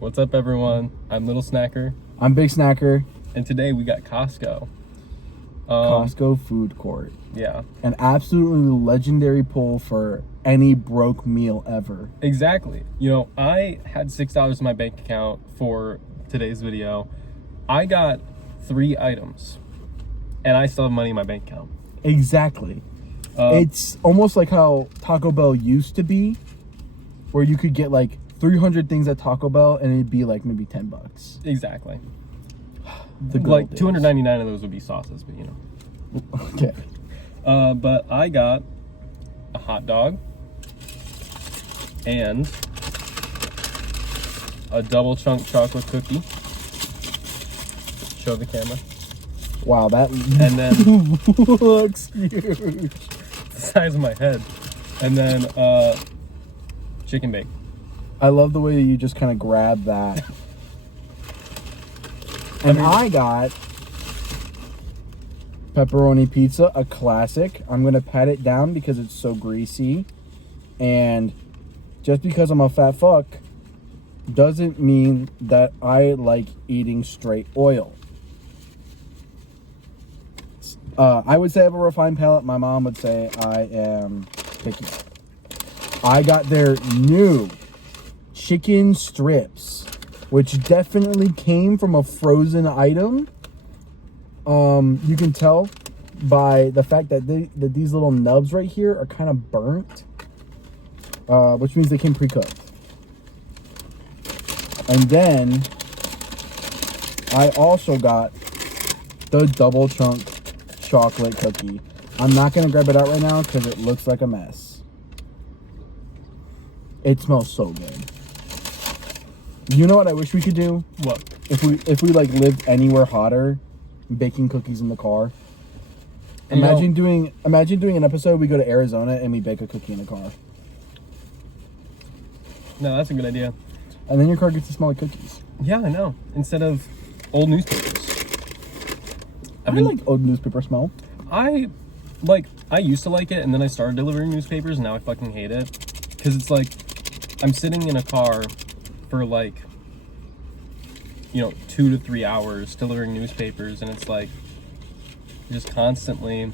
What's up, everyone? I'm Little Snacker, I'm Big Snacker. and today we got Costco. Costco food court. Yeah, An absolutely legendary pull for any broke meal ever. exactly. You know, I had $6 in my bank account for today's video. I got 3 items, and I still have money in my bank account. Exactly. It's almost like how Taco Bell used to be, where you could get like 300 things at Taco Bell and it'd be like maybe $10. Exactly. The good Like old days. 299 of those would be sauces, but you know. Okay. But I got a hot dog and a double chunk chocolate cookie. Show the camera. Wow, that And then looks huge. the size of my head. And then chicken bake. I love the way that you just kind of grab that. And I got pepperoni pizza, a classic. I'm gonna pat it down because it's so greasy, and just because I'm a fat fuck doesn't mean that I like eating straight oil. I would say I have a refined palate. My mom would say I am picky. I got their new chicken strips, which definitely came from a frozen item. You can tell by the fact that these little nubs right here are kind of burnt, which means they came pre-cooked. And then I also got the double chunk chocolate cookie. I'm not gonna grab it out right now because it looks like a mess. It smells so good. You know what I wish we could do? What? If we like lived anywhere hotter, baking cookies in the car. Imagine doing an episode. We go to Arizona and we bake a cookie in the car, No, that's a good idea. and then your car gets to smell like cookies. Yeah, I know. Instead of old newspapers. I like old newspaper smell. I used to like it, and then I started delivering newspapers, and now I fucking hate it. Because it's like, I'm sitting in a car for like, 2 to 3 hours delivering newspapers, and it's like, just constantly,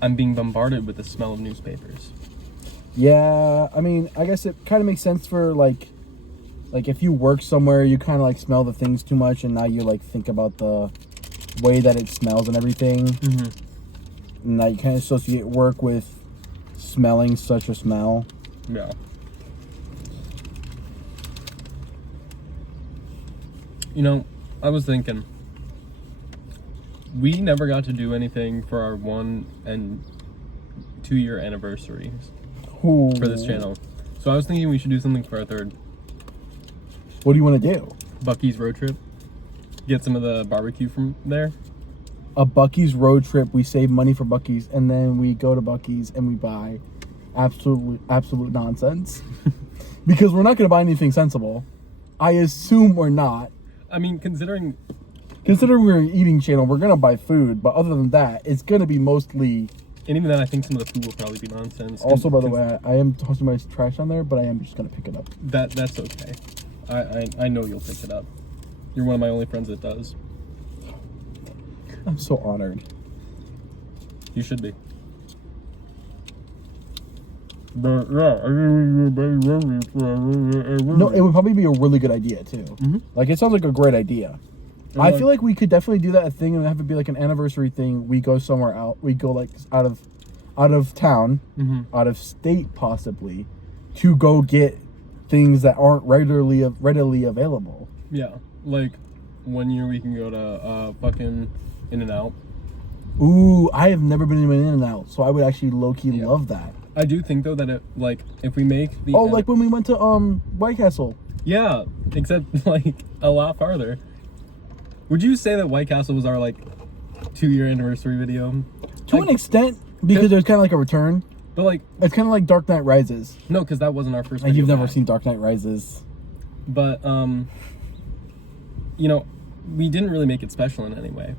I'm being bombarded with the smell of newspapers. Yeah, I mean, I guess it kind of makes sense for like if you work somewhere, you kind of like smell the things too much, and now you like think about the way that it smells and everything. Mm-hmm. And now you kind of associate work with smelling such a smell. Yeah. I was thinking, we never got to do anything for our 1 and 2 year anniversaries Ooh. for this channel. So I was thinking we should do something for our 3rd. What do you want to do? Bucky's road trip. Get some of the barbecue from there. A Bucky's road trip. We save money for Bucky's, and then we go to Bucky's and we buy absolute nonsense. Because we're not going to buy anything sensible. I assume we're not. I mean, considering we're an eating channel, we're going to buy food. But other than that, it's going to be mostly... And even then, I think some of the food will probably be nonsense. Also, by the way, I am tossing my trash on there, but I am just going to pick it up. That's okay. I know you'll pick it up. You're one of my only friends that does. I'm so honored. You should be. No, it would probably be a really good idea, too. Mm-hmm. Like, it sounds like a great idea. I feel like we could definitely do that thing and have it be like an anniversary thing. We go somewhere out. We go like out of town, Mm-hmm. out of state possibly, to go get things that aren't readily available. Yeah, like 1 year we can go to fucking In-N-Out. Ooh, I have never been in and out, so I would actually low key love that. I do think though that if we make the like when we went to White Castle. Yeah, except like a lot farther. Would you say that White Castle was our 2 year anniversary video? To an extent, because there's kind of like a return. But it's kind of like Dark Knight Rises. No, because that wasn't our first Like video you've never back. seen Dark Knight Rises. But we didn't really make it special in any way.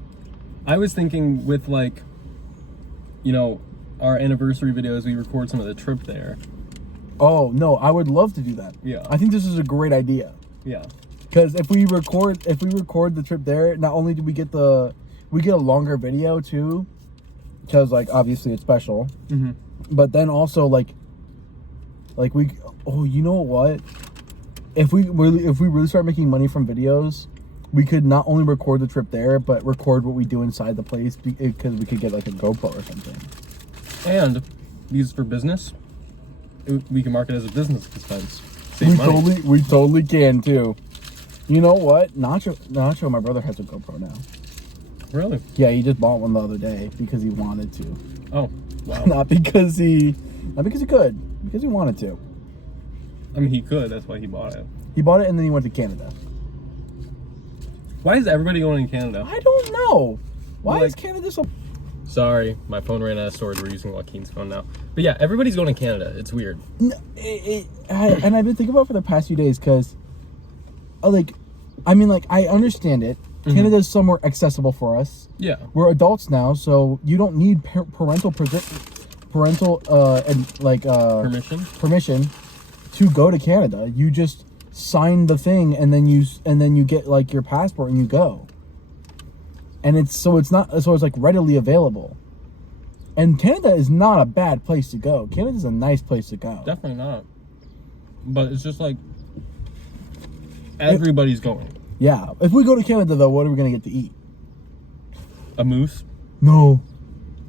I was thinking with our anniversary videos, we record some of the trip there. Oh no, I would love to do that. Yeah. I think this is a great idea. Yeah. Because if we record the trip there, not only do we get a longer video too, because like obviously it's special, but then also like we, oh, you know what? If we really start making money from videos, we could not only record the trip there, but record what we do inside the place, because we could get like a GoPro or something. And use it for business. We can mark it as a business expense. Save money. We totally can too. You know what? Nacho, my brother has a GoPro now. Really? Yeah, he just bought one the other day because he wanted to. Oh, wow. Not because he could, because he wanted to. I mean, he could. That's why he bought it. He bought it and then he went to Canada. Why is everybody going to Canada? I don't know. Why Like- is Canada so... Sorry, my phone ran out of storage. We're using Joaquin's phone now. But yeah, everybody's going to Canada. It's weird. And I've been thinking about it for the past few days because, I understand it. Canada's somewhere accessible for us. Yeah. We're adults now, so you don't need parental permission to go to Canada. You just sign the thing and then you get like your passport and you go. And it's like readily available. And Canada is not a bad place to go. Canada's a nice place to go. Definitely not. But it's just like everybody's going. Yeah. If we go to Canada though, what are we gonna get to eat? A moose? No.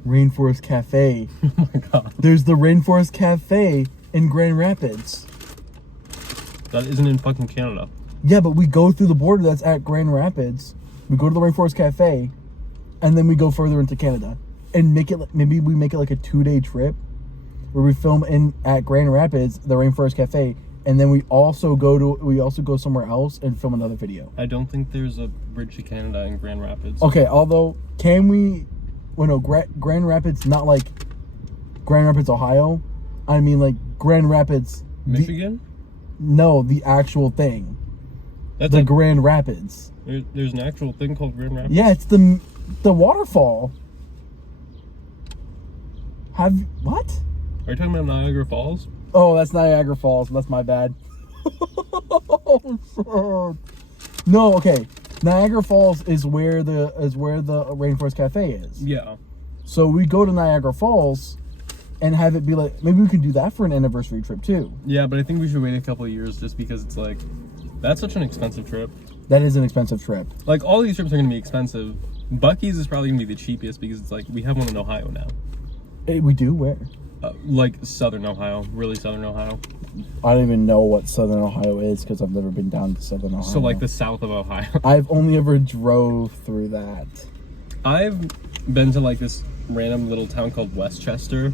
Rainforest Cafe. Oh my god. There's the Rainforest Cafe in Grand Rapids. That isn't in fucking Canada. Yeah, but we go through the border that's at Grand Rapids. We go to the Rainforest Cafe, and then we go further into Canada, and maybe we make it like a 2-day trip, where we film at Grand Rapids, the Rainforest Cafe, and then we also go somewhere else and film another video. I don't think there's a bridge to Canada in Grand Rapids. Okay, although Grand Rapids, not like Grand Rapids, Ohio. I mean like Grand Rapids, Michigan? No, the actual thing. That's the Grand Rapids. There's an actual thing called Grand Rapids? Yeah, it's the waterfall. What? Are you talking about Niagara Falls? Oh, that's Niagara Falls. That's my bad. No, okay. Niagara Falls is where the Rainforest Cafe is. Yeah. So we go to Niagara Falls and have it be like, maybe we can do that for an anniversary trip too. Yeah, but I think we should wait a couple of years just because it's like, that's such an expensive trip. That is an expensive trip. Like, all these trips are going to be expensive. Buc-ee's is probably going to be the cheapest because it's like, we have one in Ohio now. We do? Where? Like, southern Ohio. Really southern Ohio. I don't even know what southern Ohio is because I've never been down to southern Ohio. So, like, the south of Ohio. I've only ever drove through that. I've been to, like, this random little town called Westchester.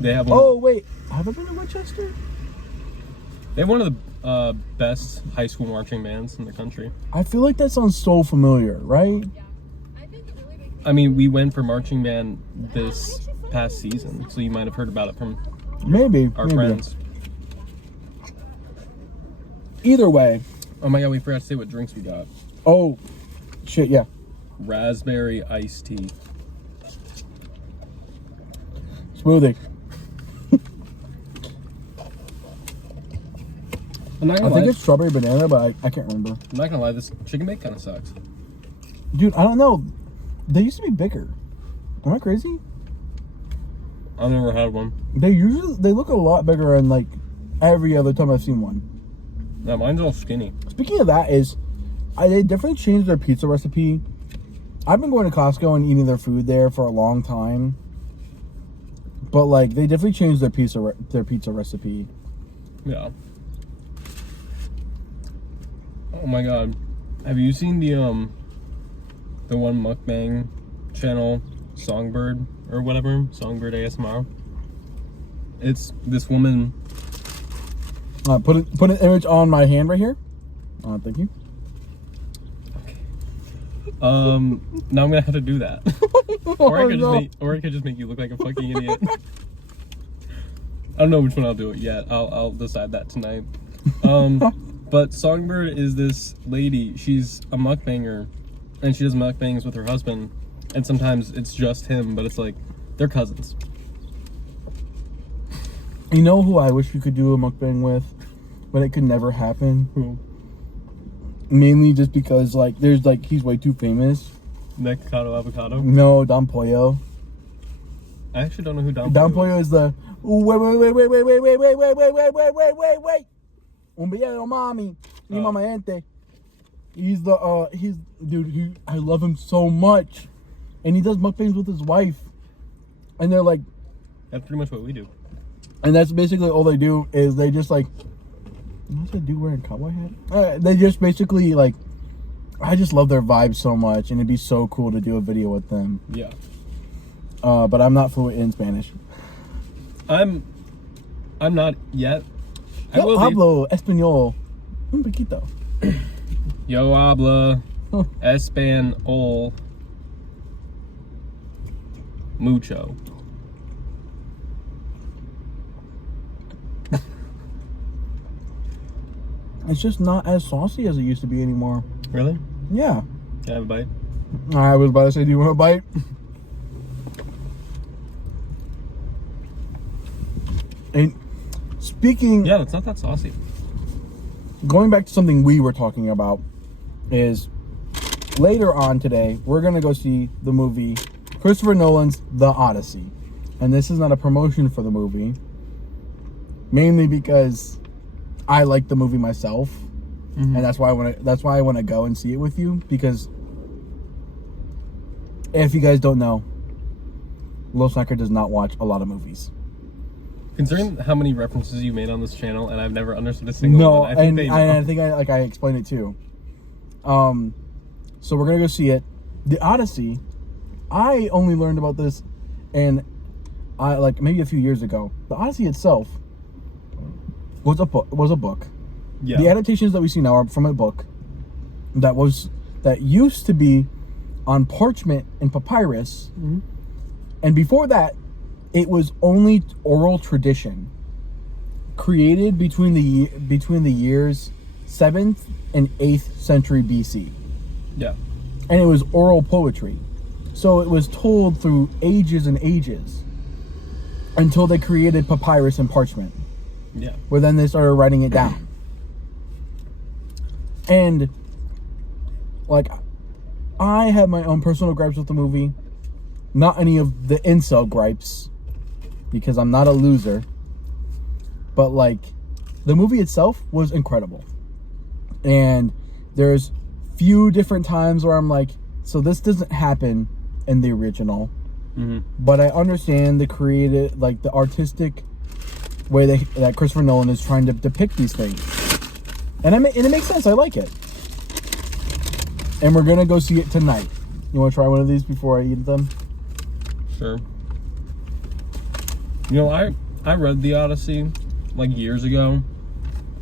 They have one. Oh, wait. Have I been to Westchester? They have one of the best high school marching bands in the country. I feel like that sounds so familiar, right? I mean, we went for marching band this past season, so you might have heard about it from maybe our friends. Either way. Oh my god, we forgot to say what drinks we got. Oh, shit, yeah. Raspberry iced tea. Smoothie. I think it's strawberry banana, but I can't remember. I'm not gonna lie, this chicken bake kind of sucks. Dude, I don't know. They used to be bigger. Am I crazy? I've never had one. They look a lot bigger than like every other time I've seen one. Yeah, mine's all skinny. Speaking of that, they definitely changed their pizza recipe. I've been going to Costco and eating their food there for a long time, but like they definitely changed their pizza recipe. Yeah. Oh my god, have you seen the one mukbang channel, Songbird or whatever, Songbird ASMR? It's this woman. Put an image on my hand right here. Thank you. Now I'm gonna have to do that. Or I could just make you look like a fucking idiot. I don't know which one I'll do it yet. I'll decide that tonight. But Songbird is this lady. She's a mukbanger, and she does mukbangs with her husband. And sometimes it's just him, but it's like they're cousins. You know who I wish we could do a mukbang with, but it could never happen. Who? Mainly just because like there's like he's way too famous. Necocado Avocado? No, Don Pollo. I actually don't know who Don Don Pollo Pollo is the wait. Un video, mommy. Mi mama gente. He's the I love him so much. And he does mukbangs with his wife. And they're like, That's pretty much what we do. and that's basically all they do is they just like, what's that dude wearing a cowboy hat? They just basically like, I just love their vibe so much, and it'd be so cool to do a video with them. Yeah. But I'm not fluent in Spanish. I'm not yet. I Yo will be. hablo español un poquito. Yo habla español mucho. It's just not as saucy as it used to be anymore. Really? Yeah. Can I have a bite? I was about to say, do you want a bite? And speaking, Yeah, it's not that saucy. going back to something we were talking about, is later on today, we're going to go see the movie Christopher Nolan's The Odyssey. And this is not a promotion for the movie, mainly because I like the movie myself. Mm-hmm. And that's why I want to go and see it with you, because if you guys don't know, Lil Snacker does not watch a lot of movies. Considering how many references you made on this channel, and I've never understood a single No, one, I think they know. I think I explained it too. So we're gonna go see it. The Odyssey, I only learned about this, and I like maybe a few years ago. The Odyssey itself was a book. Yeah. The adaptations that we see now are from a book that used to be on parchment and papyrus, Mm-hmm. and before that, it was only oral tradition, created between the years 7th and 8th century BC, Yeah. and it was oral poetry, so it was told through ages and ages until they created papyrus and parchment, Yeah. where then they started writing it down. And like, I have my own personal gripes with the movie, not any of the incel gripes, because I'm not a loser. But like, the movie itself was incredible, and there's few different times where I'm like, so this doesn't happen in the original. Mm-hmm. But I understand the creative, like the artistic way that Christopher Nolan is trying to depict these things, and it makes sense. I like it, and we're gonna go see it tonight. You want to try one of these before I eat them? Sure. You know, I read The Odyssey like years ago.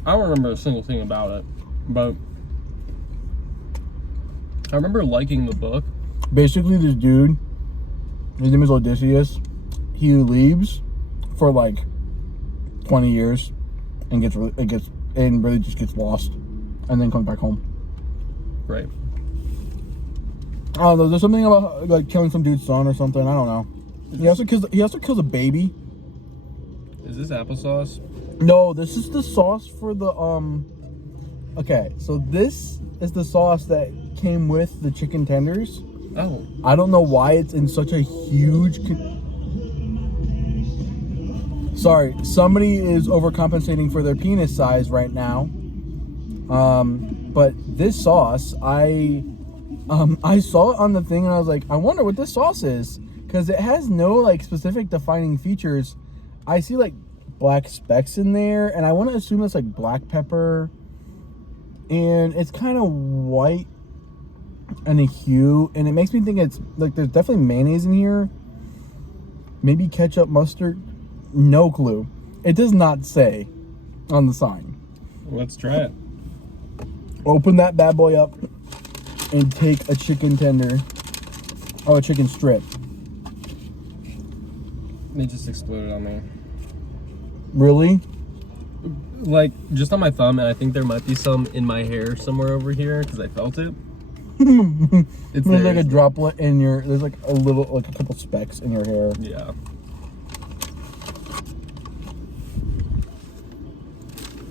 I don't remember a single thing about it, but I remember liking the book. Basically, this dude, his name is Odysseus. He leaves for like 20 years and really just gets lost, and then comes back home. Right. I don't know. There's something about like killing some dude's son or something. I don't know. He also kills a baby. Is this applesauce? No, this is the sauce for the Okay, so this is the sauce that came with the chicken tenders. Oh. I don't know why it's in such a huge. Sorry, somebody is overcompensating for their penis size right now. But this sauce, I saw it on the thing and I was like, I wonder what this sauce is, because it has no like specific defining features. I see like black specks in there, and I want to assume it's like black pepper, and it's kind of white in a hue, and it makes me think it's like there's definitely mayonnaise in here, maybe ketchup, mustard, no clue. It does not say on the sign. Let's try it. Open that bad boy up and take a chicken tender, a chicken strip. It just exploded on me. Really? Like, just on my thumb, and I think there might be some in my hair somewhere over here, because I felt it. It's There's there. like a droplet in your, there's like a little, like a couple specks in your hair. Yeah.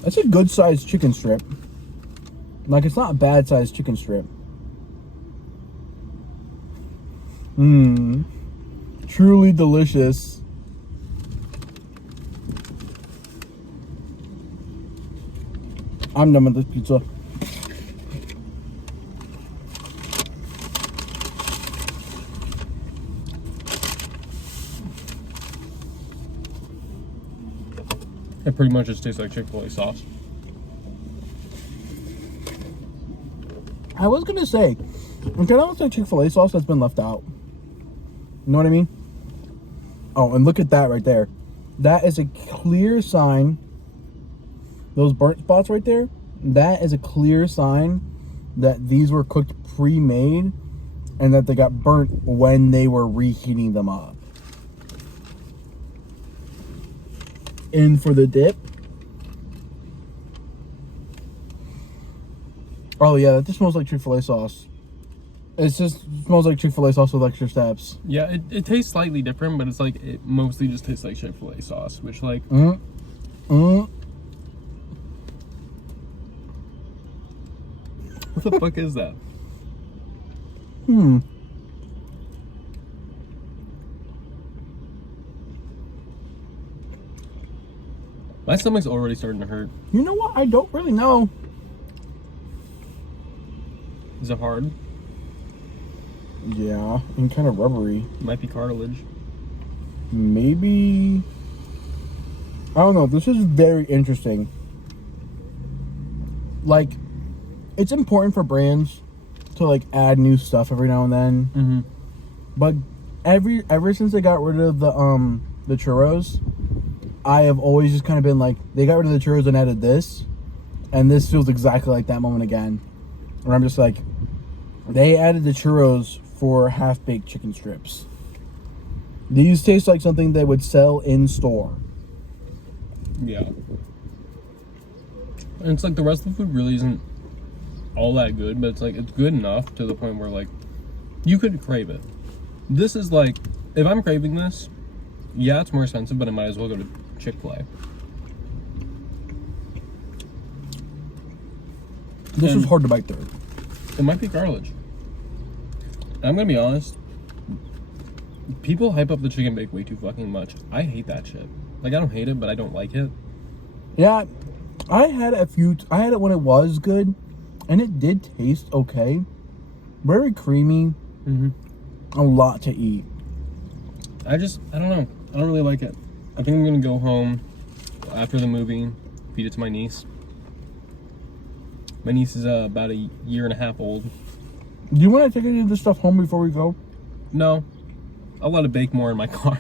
That's a good sized chicken strip. Like, it's not a bad sized chicken strip. Mmm. Truly delicious. I'm done with this pizza. It pretty much just tastes like Chick-fil-A sauce. I was gonna say, it kind of looks like Chick-fil-A sauce that's been left out. You know what I mean? Oh, and look at that right there. That is a clear sign. Those burnt spots right there, that is a clear sign that these were cooked pre-made and that they got burnt when they were reheating them up. In for the dip. Oh yeah, that just smells like Chick-fil-A sauce. It just smells like Chick-fil-A sauce with extra steps. Yeah, it tastes slightly different, but it's like it mostly just tastes like Chick-fil-A sauce, which like what the fuck is that? My stomach's already starting to hurt. You know what? I don't really know. Is it hard? Yeah, and kind of rubbery. Might be cartilage. Maybe. I don't know. This is very interesting. Like, it's important for brands to like add new stuff every now and then. Mm-hmm. But ever since they got rid of the churros, I have always just kind of been like, they got rid of the churros and added this, and this feels exactly like that moment again. Where I'm just like, they added the churros for half-baked chicken strips. These taste like something they would sell in store. Yeah. And it's like the rest of the food really isn't all that good, but it's like it's good enough to the point where like you could crave it. This is like, if I'm craving this, yeah, it's more expensive, but I might as well go to Chick-fil-A. This was hard to bite through. It might be cartilage. I'm gonna be honest. People hype up the chicken bake way too fucking much. I hate that shit. Like, I don't hate it, but I don't like it. Yeah, I had it when it was good, and it did taste okay. Very creamy. Mm-hmm. A lot to eat. I don't know. I don't really like it. I think I'm gonna go home after the movie, feed it to my niece. My niece is about a year and a half old. Do you want to take any of this stuff home before we go? No. I'll let it bake more in my car.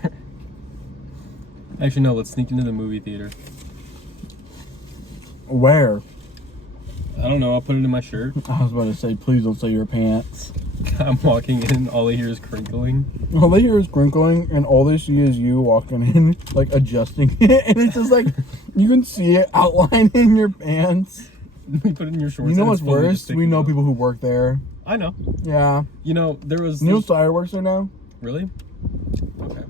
Actually, no, let's sneak into the movie theater. Where? I don't know, I'll put it in my shirt. I was about to say, please don't say your pants. I'm walking in, all I hear is crinkling. All they hear is crinkling, and all they see is you walking in, like, adjusting it. And it's just like, you can see it outlined in your pants. You put it in your shorts. You know and what's it's fully worse? just We know sticking people who work there. I know. Yeah. You know, there was... Neil Sire works there now. Really? Okay.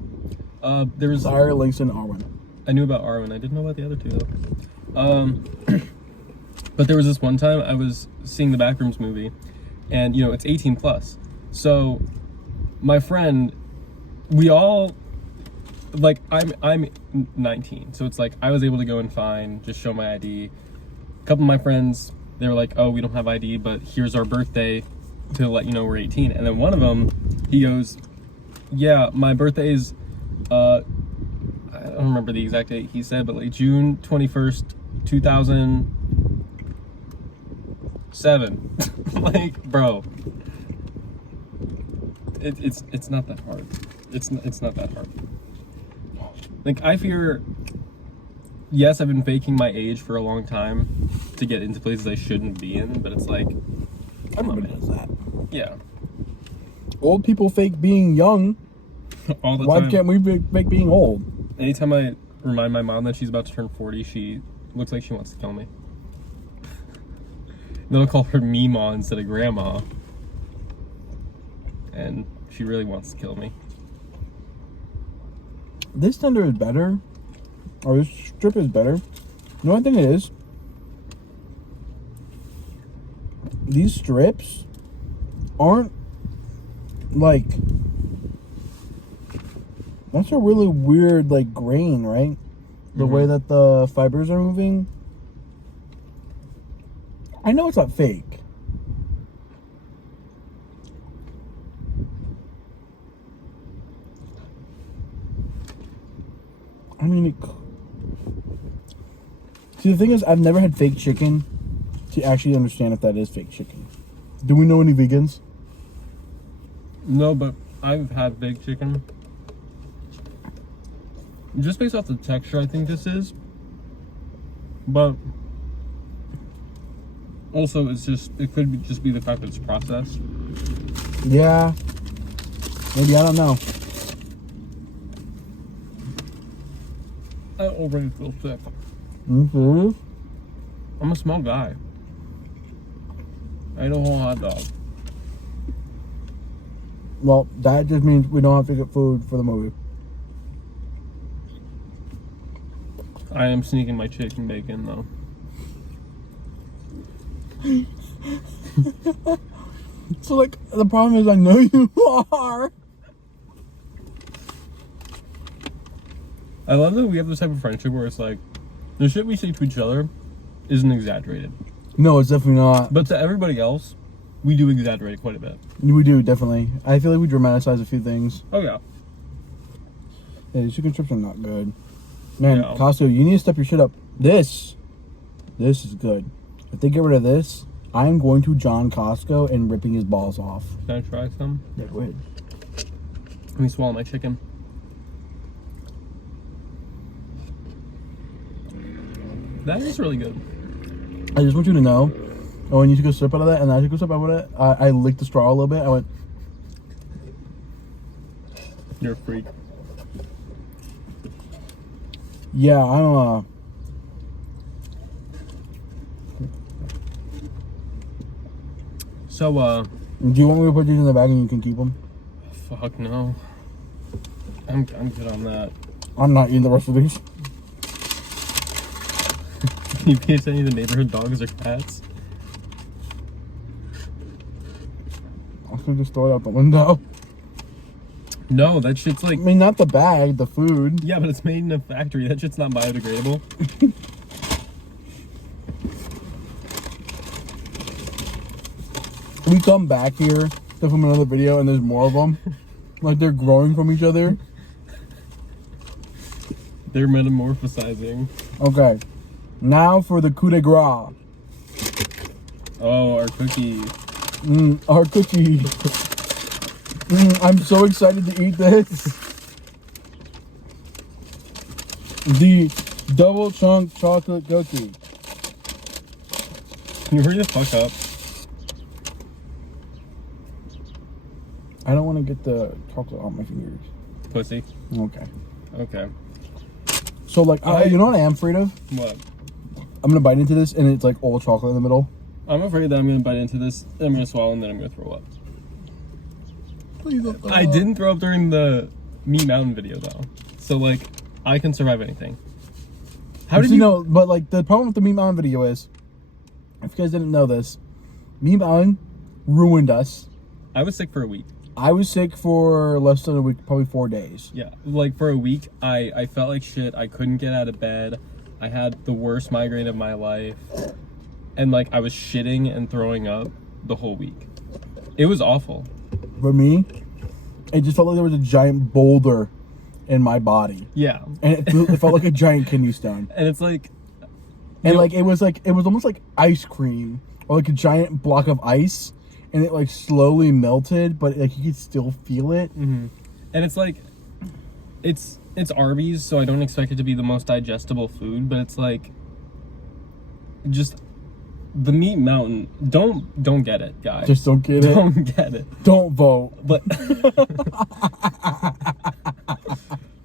There was... Sire, Langston, Arwen. I knew about Arwen. I didn't know about the other two, though. But there was this one time I was seeing the Backrooms movie, and, you know, it's 18 plus. So, my friend, we all... Like, I'm 19, so it's like, I was able to go and find, just show my ID. A couple of my friends, they were like, oh, we don't have ID, but here's our birthday to let you know we're 18. And then one of them, he goes, yeah, my birthday is, I don't remember the exact date he said, but like June 21st, 2007. Like, bro, it's not that hard. It's not that hard. Like, I fear, yes, I've been faking my age for a long time to get into places I shouldn't be in, but it's like, Everybody does that. yeah. Old people fake being young. All the Why time. can't we fake being old? Anytime I remind my mom that she's about to turn 40, she looks like she wants to kill me. Then I'll call her Meemaw instead of Grandma. And she really wants to kill me. This tender is better. Or this strip is better. You know what I think it is? these strips aren't like, that's a really weird like grain, right? The way that the fibers are moving. I know it's not fake. I mean, see, the thing is, I've never had fake chicken to actually understand if that is fake chicken. Do we know any vegans? No, but I've had baked chicken. Just based off the texture, I think this is. But also, it could just be the fact that it's processed. Yeah. Maybe, I don't know. I already feel sick. Mm-hmm. I'm a small guy. I ate a whole hot dog. Well, that just means we don't have to get food for the movie. I am sneaking my chicken bacon though. So, like, the problem is I know you are. I love that we have this type of friendship where it's like, the shit we say to each other isn't exaggerated. No, it's definitely not. But to everybody else, we do exaggerate quite a bit. We do, definitely. I feel like we dramatize a few things. Oh yeah. Yeah, the chicken strips are not good. Man, Yeah. Costco, you need to step your shit up. This is good. If they get rid of this, I am going to John Costco and ripping his balls off. Can I try some? Yeah, go ahead. Let me swallow my chicken. That is really good. I just want you to know, when you took a sip out of that, and I took a sip out of it, I licked the straw a little bit. I went, You're a freak. yeah, I'm So, do you want me to put these in the bag and you can keep them? fuck no. I'm good on that. I'm not eating the rest of these. You can't any of the neighborhood dogs or cats. I should just throw it out the window. No, that shit's like, I mean, not the bag, the food. yeah, but it's made in a factory. That shit's not biodegradable. We come back here to film another video and there's more of them. Like they're growing from each other. They're metamorphosizing. Okay. Now for the coup de grace. Oh, our cookie. Our cookie. I'm so excited to eat this. The double chunk chocolate cookie. Can you hurry the fuck up? I don't want to get the chocolate on my fingers. Pussy. Okay. Okay. So like, you know what I am afraid of? What? I'm gonna bite into this and it's like all chocolate in the middle. I'm afraid that I'm gonna bite into this, I'm gonna swallow, and then I'm gonna throw up. Please don't throw I up. didn't throw up during the Meat Mountain video though. So like, I can survive anything. How did you know? But like the problem with the Meat Mountain video is, if you guys didn't know this, Meat Mountain ruined us. I was sick for a week. I was sick for less than a week, probably 4 days. Yeah, like for a week, I felt like shit. I couldn't get out of bed. I had the worst migraine of my life. And like, I was shitting and throwing up the whole week. It was awful. For me, it just felt like there was a giant boulder in my body. Yeah. And it felt like a giant kidney stone. And it's like... And like, it was almost like ice cream. Or like a giant block of ice. And it like slowly melted, but like you could still feel it. Mm-hmm. And it's like, it's Arby's, so I don't expect it to be the most digestible food, but it's like, just the Meat Mountain. Don't get it, guys. Just don't get it. Don't get it. Don't vote. But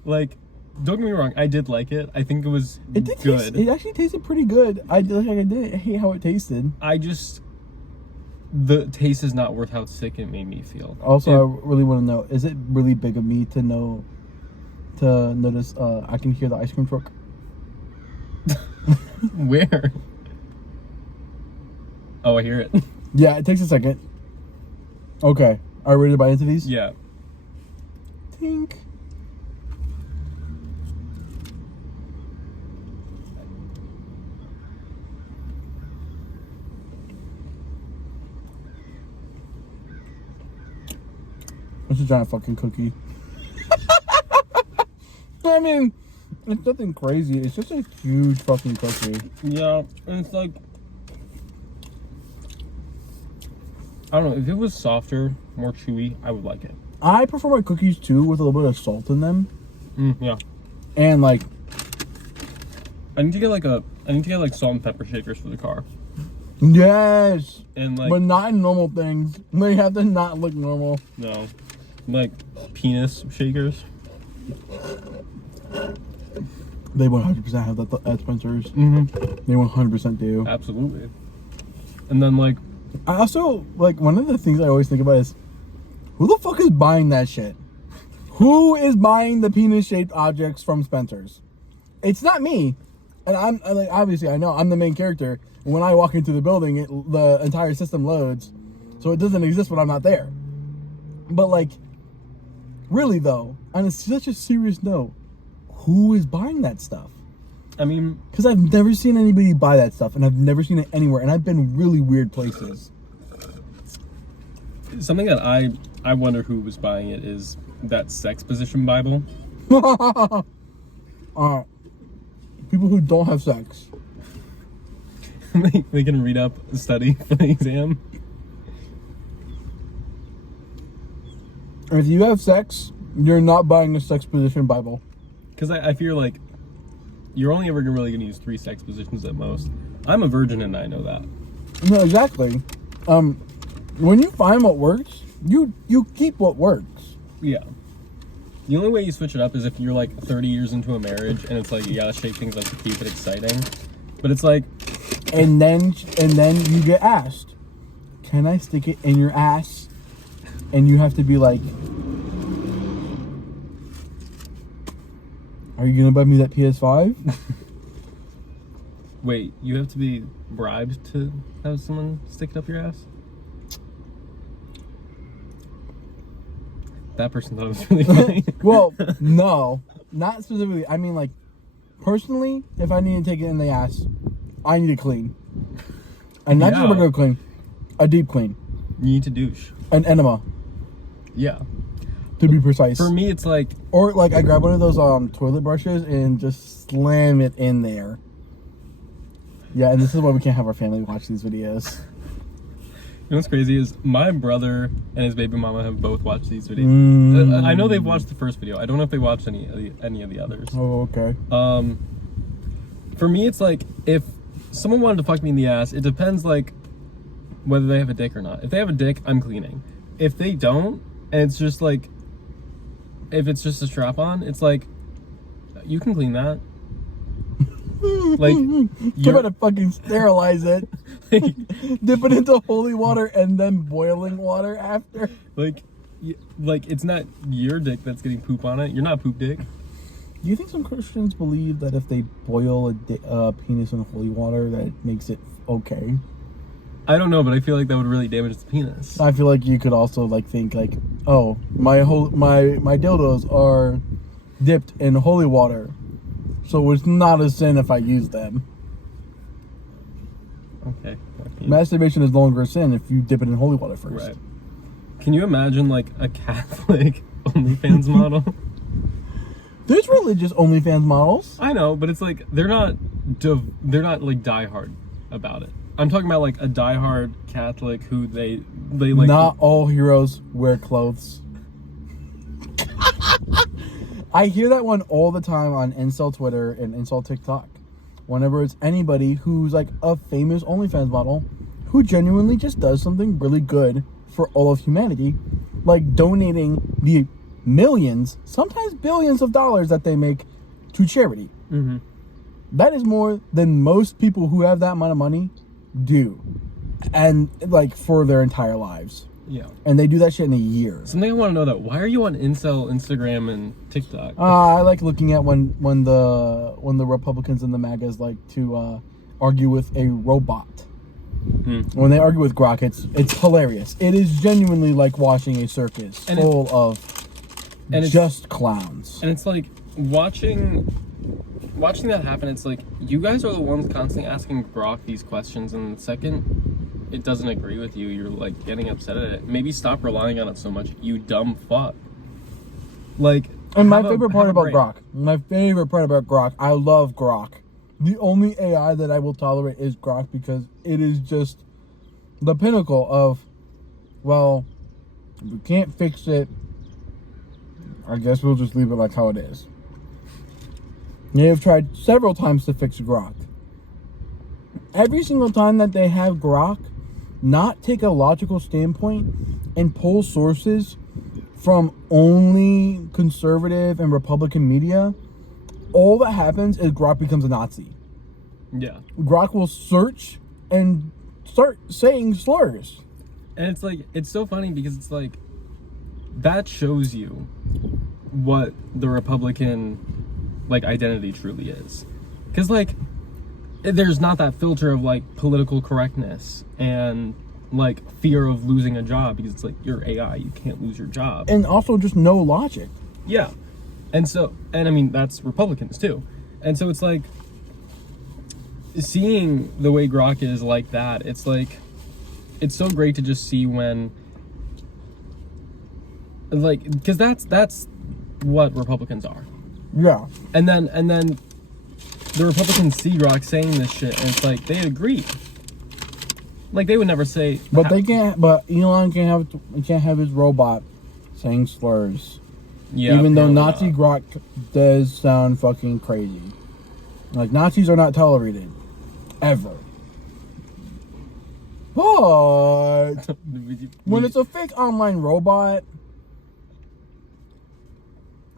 like, don't get me wrong, I did like it. I think it was It did good. It actually tasted pretty good. I didn't hate how it tasted. The taste is not worth how sick it made me feel. Also, I really want to know: is it really big of me to notice? I can hear the ice cream truck. Where? Oh, I hear it. Yeah, it takes a second. Okay. Are we ready to bite into these? Yeah. Tink. It's a giant fucking cookie. I mean, it's nothing crazy. It's just a huge fucking cookie. Yeah, and it's like, I don't know, if it was softer, more chewy, I would like it. I prefer my cookies too with a little bit of salt in them. Yeah. And like, I need to get like salt and pepper shakers for the car. yes, And like, but not in normal things. They have to not look normal. no, like penis shakers. They 100% have that at Spencer's. Mm-hmm. They 100% do. Absolutely. And then like, I also, like, one of the things I always think about is, who the fuck is buying that shit? Who is buying the penis-shaped objects from Spencer's? It's not me. And I'm, like, obviously, I know I'm the main character. When I walk into the building, the entire system loads. So it doesn't exist when I'm not there. But, like, really, though, on such a serious note, who is buying that stuff? I mean, Because I've never seen anybody buy that stuff, and I've never seen it anywhere, and I've been really weird places. something that I wonder who was buying it is that sex position Bible. People who don't have sex. They can read up the study for the exam. If you have sex, you're not buying a sex position Bible. Because I feel like you're only ever really going to use 3 sex positions at most. I'm a virgin and I know that. No, exactly. When you find what works, you keep what works. Yeah. The only way you switch it up is if you're like 30 years into a marriage and it's like you gotta shake things up to keep it exciting. But it's like, And then you get asked, can I stick it in your ass? And you have to be like, are you gonna buy me that PS5? wait, you have to be bribed to have someone stick it up your ass? That person thought it was really funny. Well, no, not specifically. I mean, like, personally, if I need to take it in the ass, I need to clean. And not just a Yeah. regular clean, a deep clean. You need to douche. An enema, Yeah. to be precise. For me, it's like, Or, like, I grab one of those toilet brushes and just slam it in there. Yeah, and this is why we can't have our family watch these videos. you know what's crazy is my brother and his baby mama have both watched these videos. I know they've watched the first video. I don't know if they watched any of the others. Oh, okay. For me, it's like, if someone wanted to fuck me in the ass, it depends, like, whether they have a dick or not. If they have a dick, I'm cleaning. If they don't, and it's just like, if it's just a strap on, it's like, you can clean that. Like, You better fucking sterilize it. Dip it into holy water and then boiling water after. like, it's not your dick that's getting poop on it. You're not poop dick. Do you think some Christians believe that if they boil a penis in holy water, that it makes it okay? I don't know, but I feel like that would really damage the penis. I feel like you could also like think like, oh, my dildos are dipped in holy water, so it's not a sin if I use them. Okay. Masturbation is no longer a sin if you dip it in holy water first. Right. Can you imagine like a Catholic OnlyFans model? There's religious OnlyFans models. I know, but it's like they're not like diehard about it. I'm talking about like a diehard Catholic who they like. Not all heroes wear clothes. I hear that one all the time on incel Twitter and incel TikTok. Whenever it's anybody who's like a famous OnlyFans model who genuinely just does something really good for all of humanity, like donating the millions, sometimes billions of dollars that they make to charity. Mm-hmm. That is more than most people who have that amount of money do, and like for their entire lives. Yeah. And they do that shit in a year. Something I want to know though, why are you on incel Instagram and TikTok? I like looking at when the Republicans and the MAGAs like to argue with a robot. When they argue with Grok, it's hilarious. It is genuinely like watching a circus full of just clowns. And it's like watching that happen. It's like you guys are the ones constantly asking Grok these questions, and the second it doesn't agree with you, you're like getting upset at it. Maybe stop relying on it so much, you dumb fuck. Like, and my favorite part about Grok, I love Grok. The only AI that I will tolerate is Grok because it is just the pinnacle of, well, if we can't fix it, I guess we'll just leave it like how it is. They have tried several times to fix Grok. Every single time that they have Grok not take a logical standpoint and pull sources from only conservative and Republican media, all that happens is Grok becomes a Nazi. Yeah. Grok will search and start saying slurs. And it's like, it's so funny because it's like, that shows you what the Republican, like, identity truly is. Because, like, there's not that filter of, like, political correctness and, like, fear of losing a job because it's like, you're AI, you can't lose your job. And also just no logic. Yeah. And so, and I mean, that's Republicans too. And so it's like, seeing the way Grok is like that, it's like, it's so great to just see when, like, because that's what Republicans are. Yeah. And then the Republicans see Grok saying this shit, and it's like, they agree. Like, they would never say. But they can't. But Elon can't have his robot saying slurs. Yeah. Even though Nazi Grok does sound fucking crazy. Like, Nazis are not tolerated. Ever. But when it's a fake online robot,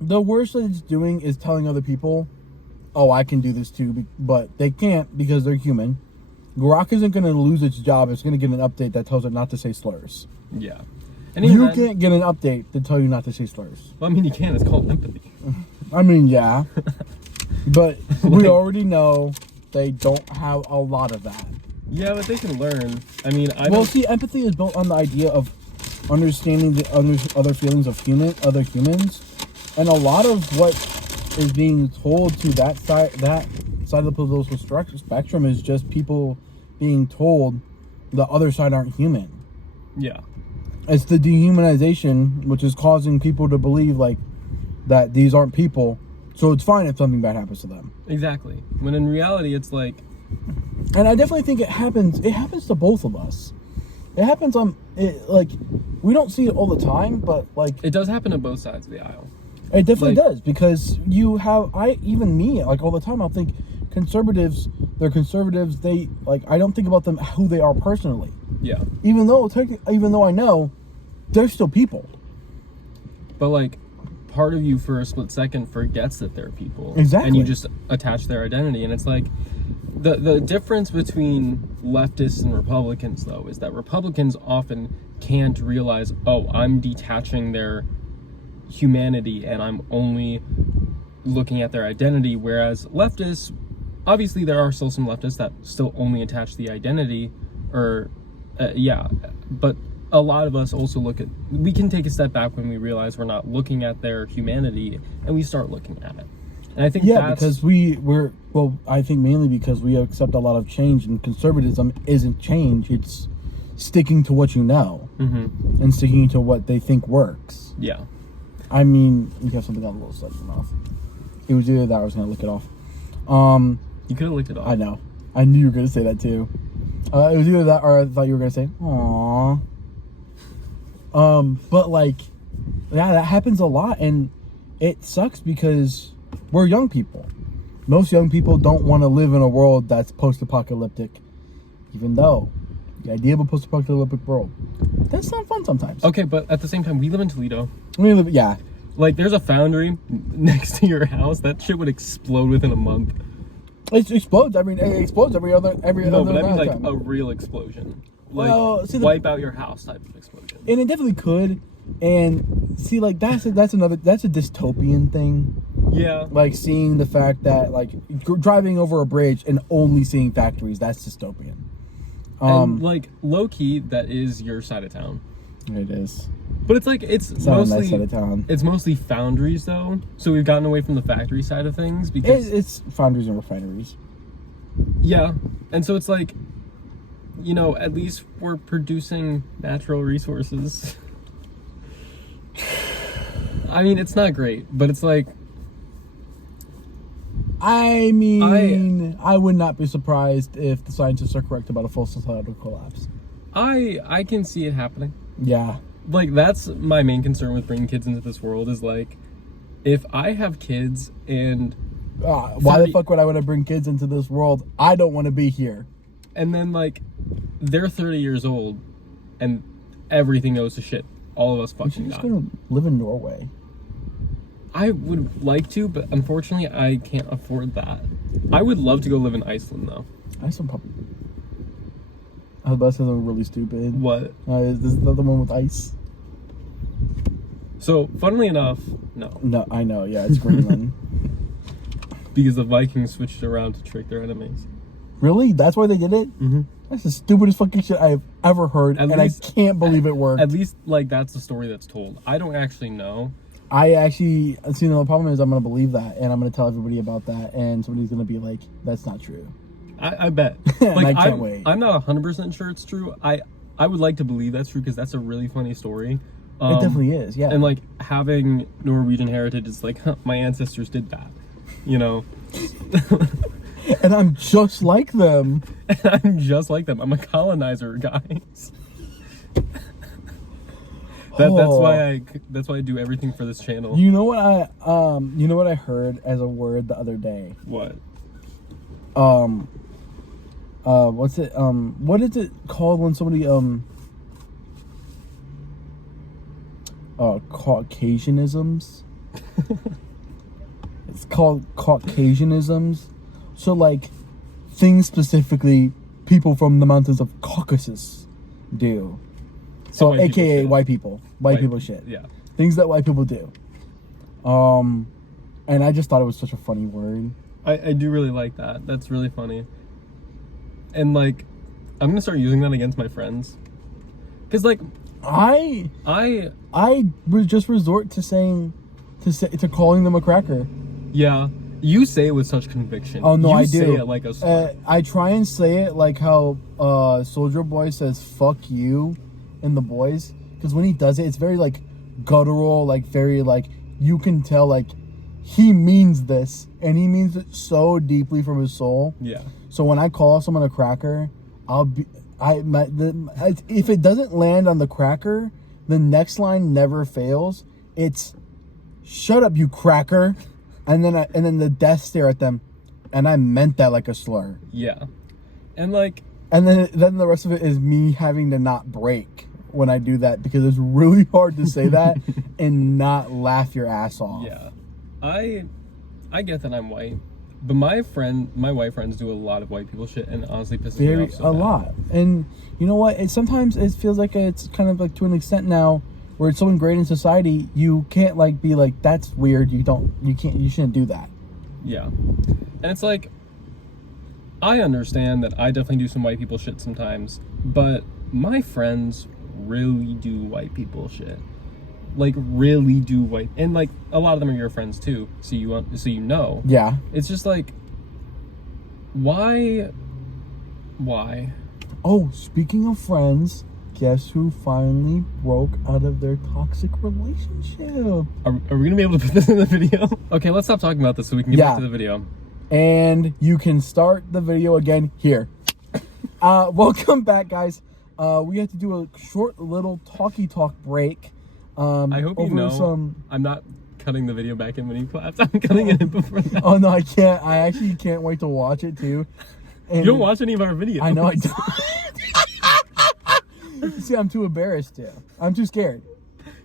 the worst that it's doing is telling other people, oh, I can do this too, but they can't because they're human. Grok isn't going to lose its job. It's going to get an update that tells it not to say slurs. Yeah. And you can't get an update to tell you not to say slurs. Well, I mean, you can. It's called empathy. I mean, yeah. But we already know they don't have a lot of that. Yeah, but they can learn. I mean, see, empathy is built on the idea of understanding the other feelings of other humans. And a lot of what is being told to that side of the political spectrum is just people being told the other side aren't human. Yeah. It's the dehumanization, which is causing people to believe like that these aren't people, so it's fine if something bad happens to them. Exactly. When in reality, it's like, and I definitely think it happens to both of us. It happens like, we don't see it all the time, but like, it does happen to both sides of the aisle. It definitely does, because even me, like all the time, I'll think conservatives, they're conservatives, they, like, I don't think about them who they are personally. Yeah. Even though I know, they're still people. But like, part of you for a split second forgets that they're people. Exactly. And you just attach their identity. And it's like, the difference between leftists and Republicans, though, is that Republicans often can't realize, oh, I'm detaching their humanity and I'm only looking at their identity, whereas leftists, obviously there are still some leftists that still only attach the identity, or but a lot of us also we can take a step back when we realize we're not looking at their humanity and we start looking at it. And I think because I think mainly because we accept a lot of change, and conservatism isn't change, it's sticking to what you know, and sticking to what they think works. Yeah. I mean, you have something on the little side of your mouth. It was either that or I was going to lick it off. You could have licked it off. I know. I knew you were going to say that too. It was either that or I thought you were going to say, aww. But like, yeah, that happens a lot, and it sucks because we're young people. Most young people don't want to live in a world that's post-apocalyptic, even though the idea of a post-apocalyptic world, that's not fun sometimes. Okay, but at the same time, we live in Toledo. Yeah. Like, there's a foundry next to your house. That shit would explode within a month. It explodes. I mean, it explodes every other. No, but I mean like time. a real explosion. Like, wipe out your house type of explosion. And it definitely could. And see, like, that's a dystopian thing. Yeah. Like, seeing the fact that, like, driving over a bridge and only seeing factories, that's dystopian. And like low key, that is your side of town. It is. But it's like it's not mostly a nice side of town. It's mostly foundries though, so we've gotten away from the factory side of things because It's foundries and refineries. Yeah, and so it's like, you know, at least we're producing natural resources. I mean, it's not great, but it's like. I mean, I would not be surprised if the scientists are correct about a full societal collapse. I can see it happening. Yeah. Like, that's my main concern with bringing kids into this world is, like, if I have kids and... why the fuck would I want to bring kids into this world? I don't want to be here. And then, like, they're 30 years old and everything goes to shit. All of us We should fucking just die. go to live in Norway. I would like to, but unfortunately, I can't afford that. I would love to go live in Iceland, though. Iceland probably... I was about to say something really stupid. What? Is this another one with ice? So, funnily enough, no. No, I know. Yeah, it's Greenland. Because the Vikings switched around to trick their enemies. Really? That's why they did it? Mm-hmm. That's the stupidest fucking shit I've ever heard, and I can't believe it worked. At least, like, that's the story that's told. I don't actually know. I actually, see, the problem is I'm going to believe that, and I'm going to tell everybody about that, and somebody's going to be like, that's not true. I bet. And Like, I can't wait. I'm not 100% sure it's true. I would like to believe that's true because that's a really funny story. It definitely is, yeah. And, like, having Norwegian heritage is like, huh, my ancestors did that, you know? And I'm just like them. I'm just like them. I'm a colonizer, guys. That's why I do everything for this channel. You know what I heard as a word the other day? What? What's it? What is it called when somebody Caucasianisms? It's called Caucasianisms. So like things specifically people from the mountains of Caucasus do. So white people AKA shit. white people. White people shit. Yeah. Things that white people do. And I just thought it was such a funny word. I do really like that. That's really funny. And like, I'm gonna start using that against my friends. Cause like, I would just resort to to calling them a cracker. yeah, you say it with such conviction. Oh no, you I say do. it like a slur. I try and say it like how Soldier Boy says "fuck you" in The Boys, because when he does it, it's very like guttural, like very like you can tell like he means this, and he means it so deeply from his soul. Yeah. So when I call someone a cracker, if it doesn't land on the cracker, the next line never fails. It's "shut up, you cracker," and then the death stare at them, and I meant that like a slur. Yeah. And like, and then the rest of it is me having to not break when I do that, because it's really hard to say that and not laugh your ass off. yeah, I get that I'm white. But my white friends do a lot of white people shit, and honestly pisses me off so bad. Lot. And you know what? Sometimes it feels like it's kind of like to an extent now where it's so ingrained in society, you can't like be like, that's weird. You shouldn't do that. Yeah. And it's like, I understand that I definitely do some white people shit sometimes, but my friends really do white people shit. Like, really do white, and like a lot of them are your friends too, so you know. Yeah. It's just like, why? Oh, speaking of friends, guess who finally broke out of their toxic relationship? Are we gonna be able to put this in the video? Okay, let's stop talking about this so we can get back to the video. And you can start the video again here. Welcome back, guys. We have to do a short little talk break. I hope you know I'm not cutting the video back in when you clapped. I'm cutting it in before that. Oh no, I can't. I actually can't wait to watch it too. And you don't watch any of our videos. I know I don't. See, I'm too embarrassed to. I'm too scared.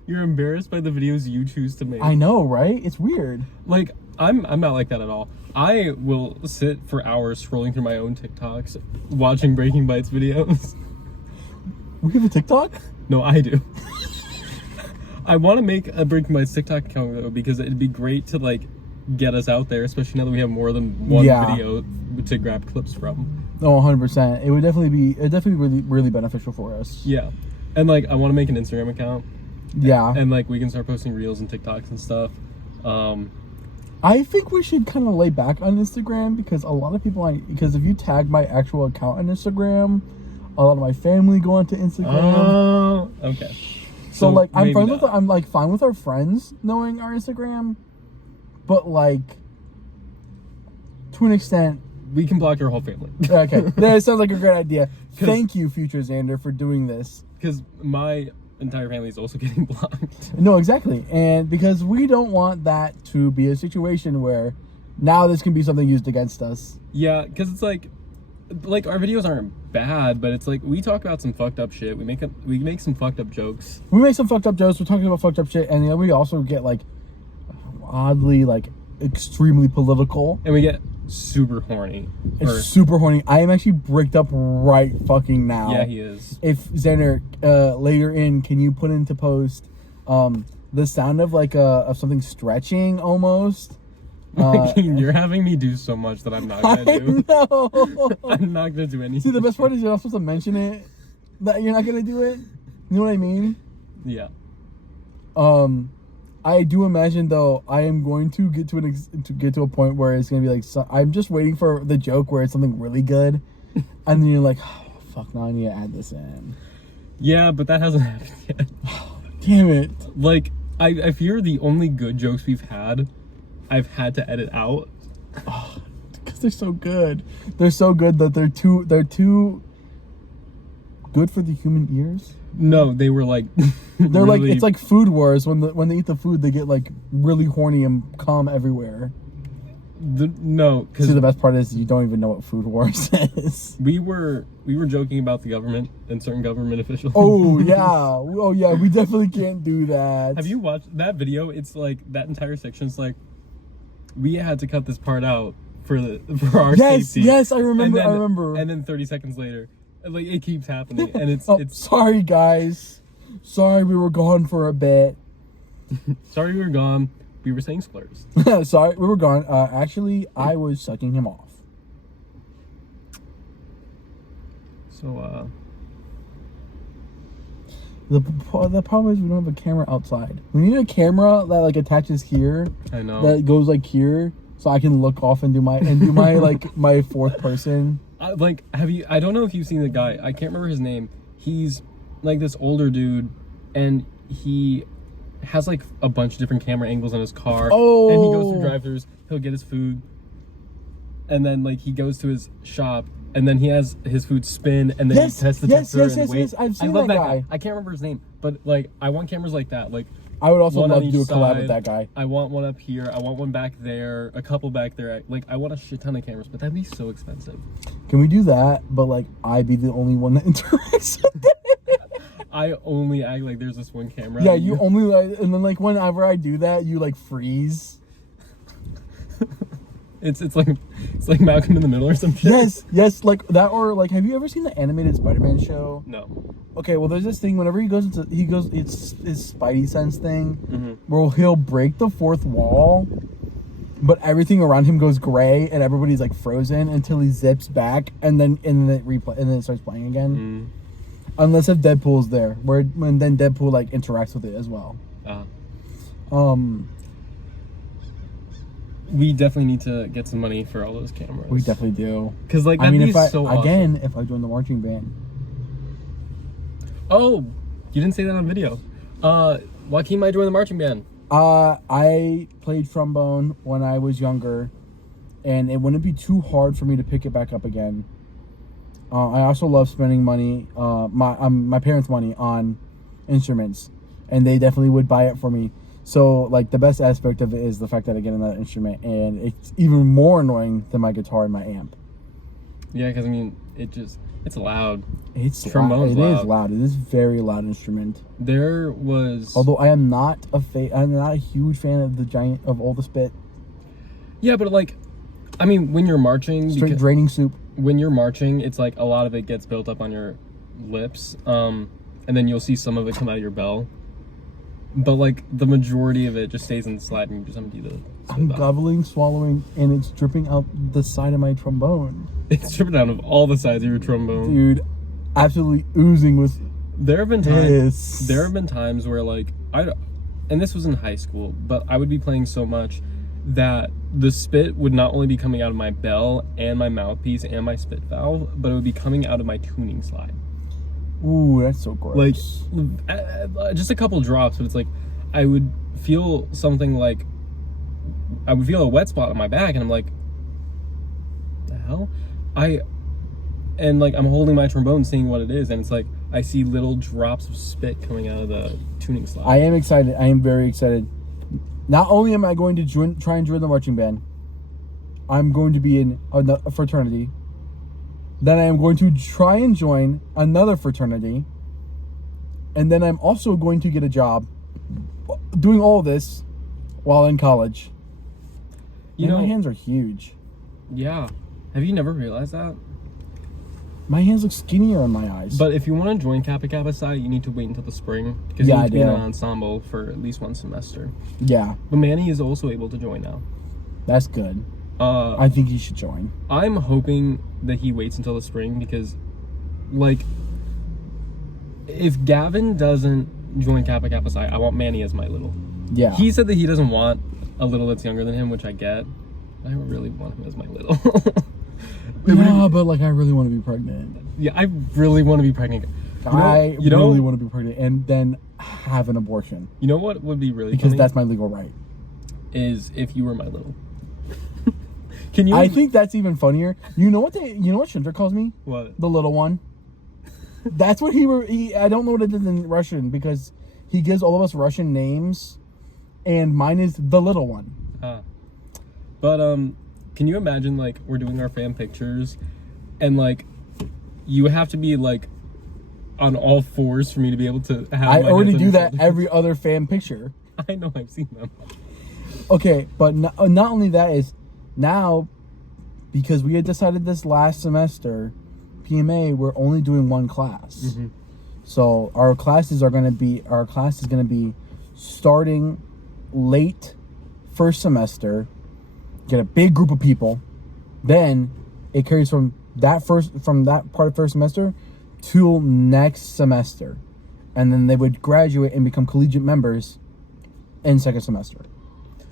You're embarrassed by the videos you choose to make. I know, right? It's weird. Like, I'm not like that at all. I will sit for hours scrolling through my own TikToks, watching Breaking Bites videos. We have a TikTok? No, I do. I want to make a Breaking Bites TikTok account though, because it'd be great to like get us out there, especially now that we have more than one video to grab clips from. Oh, 100%. It would definitely be really, really beneficial for us. Yeah. And like I want to make an Instagram account. Yeah. And like we can start posting reels and TikToks and stuff. I think we should kind of lay back on Instagram because a lot of people, because if you tag my actual account on Instagram, a lot of my family go onto Instagram. Oh, okay. So like I'm fine with our friends knowing our Instagram, but like to an extent we can block your whole family. Okay, that sounds like a great idea. Thank you, future Xander, for doing this. Because my entire family is also getting blocked. No, exactly. And because we don't want that to be a situation where now this can be something used against us. Yeah, because it's like our videos aren't bad, but it's like we talk about some fucked up shit. We make some fucked up jokes. We make some fucked up jokes. We're talking about fucked up shit, and then we also get like oddly like extremely political, and we get super horny. It's super horny. I am actually bricked up right fucking now. Yeah, he is. If Xander, later in, can you put into post the sound of like of something stretching almost? You're having me do so much that I'm not gonna do. No. I'm not gonna do anything. See, the best part is you're not supposed to mention it, that you're not gonna do it. You know what I mean? Yeah. I do imagine though I am going to get to a point where it's gonna be like I'm just waiting for the joke where it's something really good, and then you're like, oh, fuck, now I need to add this in. Yeah, but that hasn't happened yet. Damn it! Like I fear the only good jokes we've had, I've had to edit out. Because they're so good. They're so good that they're too good for the human ears. No, they were like they're really... like, it's like Food Wars. When they eat the food, they get like really horny and cum everywhere. No, because the best part is you don't even know what Food Wars is. We were joking about the government and certain government officials. Oh yeah, we definitely can't do that. Have you watched that video? It's like that entire section's like we had to cut this part out for our safety. Yes, I remember. And then 30 seconds later, like it keeps happening, and it's sorry guys, sorry we were gone for a bit. Sorry we were gone. We were saying slurs. Sorry we were gone. Actually, I was sucking him off. So the problem is we don't have a camera outside. We need a camera that like attaches here. I know. That goes like here, so I can look off and do my like my fourth person. Like, I don't know if you've seen the guy. I can't remember his name. He's like this older dude, and he has like a bunch of different camera angles on his car. Oh. And he goes through drive-thrus. He'll get his food, and then like he goes to his shop, and then he has his food spin, and then he tests the temperature and weight. Yes. I've seen that guy. I can't remember his name, but like I want cameras like that. Like I would also love to do a collab with that guy. I want one up here. I want one back there. A couple back there. Like I want a shit ton of cameras, but that'd be so expensive. Can we do that? But like I be the only one that interacts with it. I only act like there's this one camera. Yeah, you only like, and then like whenever I do that, you like freeze. It's like Malcolm in the Middle or some shit. Yes, like that, or like, have you ever seen the animated Spider-Man show? No. Okay, well, there's this thing whenever it's his Spidey sense thing, where he'll break the fourth wall, but everything around him goes gray and everybody's like frozen until he zips back and then it starts playing again. Unless if Deadpool's there, when then Deadpool like interacts with it as well. We definitely need to get some money for all those cameras. We definitely do. Because like that'd be so awesome. Again, if I join the marching band. Oh, you didn't say that on video. Joaquin might join the marching band. I played trombone when I was younger, and it wouldn't be too hard for me to pick it back up again. I also love spending money, my parents' money on instruments, and they definitely would buy it for me. So, like, the best aspect of it is the fact that I get another instrument, and it's even more annoying than my guitar and my amp. Yeah, because I mean, it's loud. Trombone's loud. It is loud. It is a very loud instrument. There was... Although I am not I'm not a huge fan of all the spit. Yeah, but like, I mean, when you're marching... Straight draining soup. When you're marching, it's like a lot of it gets built up on your lips, and then you'll see some of it come out of your bell. But like, the majority of it just stays in the slide and you just empty the I'm gobbling, swallowing, and it's dripping out the side of my trombone. It's dripping out of all the sides of your trombone. Dude, absolutely oozing with There have been piss. times where like and this was in high school, but I would be playing so much that the spit would not only be coming out of my bell and my mouthpiece and my spit valve, but it would be coming out of my tuning slide. Ooh, that's so gross. Like, just a couple drops, but it's like I would feel something like I would feel a wet spot on my back, and I'm like, the hell? And like I'm holding my trombone, seeing what it is, and it's like I see little drops of spit coming out of the tuning slide. I am excited. I am very excited. Not only am I going to try and join the marching band, I'm going to be in a fraternity. Then I am going to try and join another fraternity. And then I'm also going to get a job doing all this while in college. You know, my hands are huge. Yeah. Have you never realized that? My hands look skinnier in my eyes. But if you want to join Kappa Kappa Psi, you need to wait until the spring. Because you need to be in an ensemble for at least one semester. Yeah. But Manny is also able to join now. That's good. I think he should join. I'm hoping that he waits until the spring because, like, if Gavin doesn't join Kappa Kappa Psi, I want Manny as my little. Yeah. He said that he doesn't want a little that's younger than him, which I get. I don't really want him as my little. Yeah, but like I really want to be pregnant. Yeah, I really want to be pregnant. I really want to be pregnant and then have an abortion. You know what would be really because funny? That's my legal right. Is if you were my little. Can you? I think that's even funnier. You know what Shindra calls me? What? The little one. That's what he. I don't know what it is in Russian because he gives all of us Russian names, and mine is the little one. But can you imagine like we're doing our fan pictures, and like you have to be like on all fours for me to be able to have. I already do that shoulders. every other fan picture. I know, I've seen them. Okay, but not only that is now because we had decided this last semester, PMA we're only doing one class. Mm-hmm. So our class is going to be starting late first semester. Get a big group of people, then it carries from that part of first semester to next semester, and then they would graduate and become collegiate members in second semester,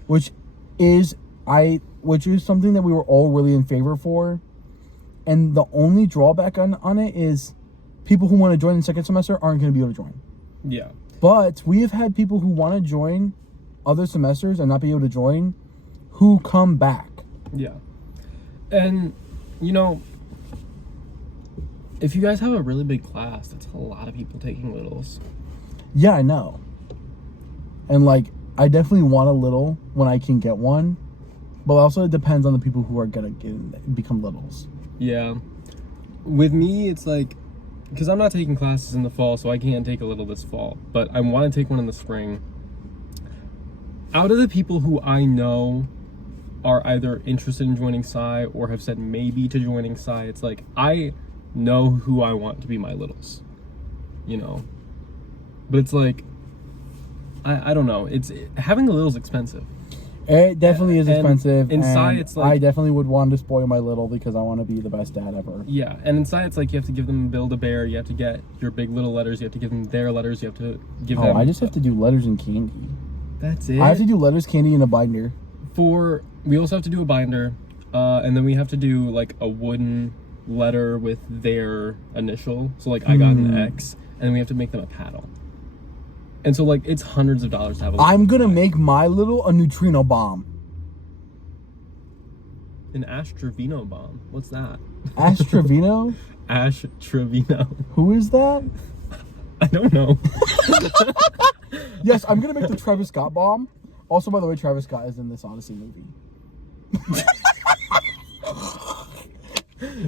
which is something that we were all really in favor for. And the only drawback on it is people who want to join in second semester aren't going to be able to join. Yeah, but we have had people who want to join other semesters and not be able to join who come back. Yeah. And, you know, if you guys have a really big class, that's a lot of people taking littles. Yeah, I know. And, like, I definitely want a little when I can get one. But also it depends on the people who are going to become littles. Yeah. With me, it's like, because I'm not taking classes in the fall, so I can't take a little this fall. But I want to take one in the spring. Out of the people who I know are either interested in joining Psi or have said maybe to joining Psi, it's like I know who I want to be my littles, you know. But it's like I don't know. Having a little is expensive. It definitely is expensive. In Psi, it's like I definitely would want to spoil my little because I want to be the best dad ever. Yeah, and in Psi, it's like you have to give them Build-A-Bear. You have to get your big little letters. You have to give them their letters. You have to give them. I just have to do letters and candy. That's it. I have to do letters, candy, and a binder. We also have to do a binder, and then we have to do like a wooden letter with their initial. So like I got an X, and then we have to make them a paddle. And so like it's hundreds of dollars to have. I'm gonna make my little a neutrino bomb. An Ash Trevino bomb. What's that? Ash Trevino? Ash Trevino. Who is that? I don't know. Yes, I'm gonna make the Travis Scott bomb. Also, by the way, Travis Scott is in this Odyssey movie.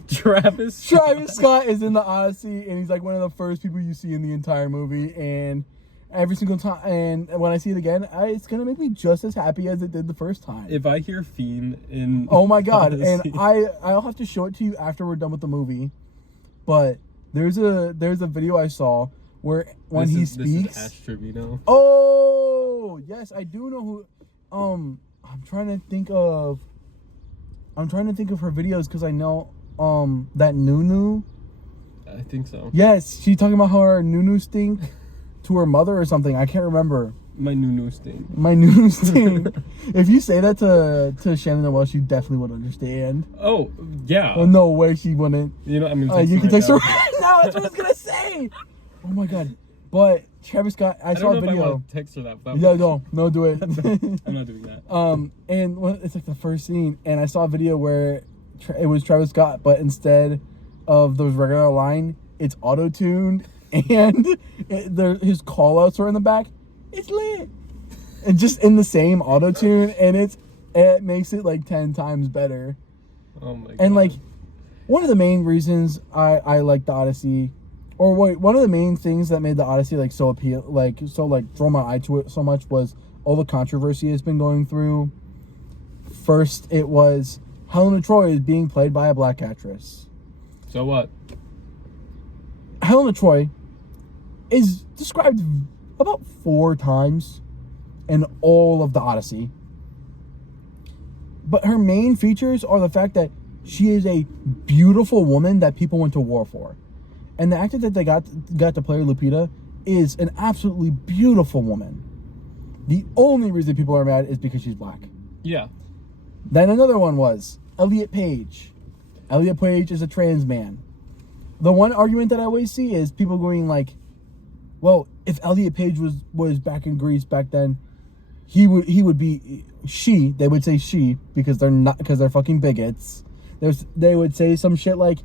Travis Scott is in the Odyssey, and he's like one of the first people you see in the entire movie. And every single time, and when I see it again, it's gonna make me just as happy as it did the first time. If I hear Fiend in oh my god! Odyssey. And I'll have to show it to you after we're done with the movie. But there's a video I saw where when he speaks. This is Ash Trevino. Oh yes, I do know who. I'm trying to think of her videos because I know that Nunu. I think so. Yes, she talking about how her Nunu stink to her mother or something. I can't remember. My new sting. My Nunu stink. If you say that to Shannon Noel, she definitely would understand. Oh yeah. Oh no way, she wouldn't. You know, I'm gonna text You her can right text her now. right now. That's what I was gonna say. Oh my god. But Travis Scott, I saw a don't know if I video. want to text her that. Yeah, no, do it. I'm not doing that. And it's like the first scene, and I saw a video where it was Travis Scott, but instead of those regular line, it's auto-tuned, and his call-outs are in the back. It's lit. And just in the same auto-tune, and it makes it like 10 times better. Oh my god. And like, one of the main reasons I like the Odyssey, or wait, one of the main things that made the Odyssey like so draw my eye to it so much was all the controversy it's been going through. First, it was Helena Troy is being played by a black actress. So what? Helena Troy is described about 4 times in all of the Odyssey. But her main features are the fact that she is a beautiful woman that people went to war for. And the actor that they got to play Lupita is an absolutely beautiful woman. The only reason people are mad is because she's black. Yeah. Then another one was Elliot Page. Elliot Page is a trans man. The one argument that I always see is people going like, well, if Elliot Page was back in Greece back then, he would be she. They would say she because they're fucking bigots. They would say some shit like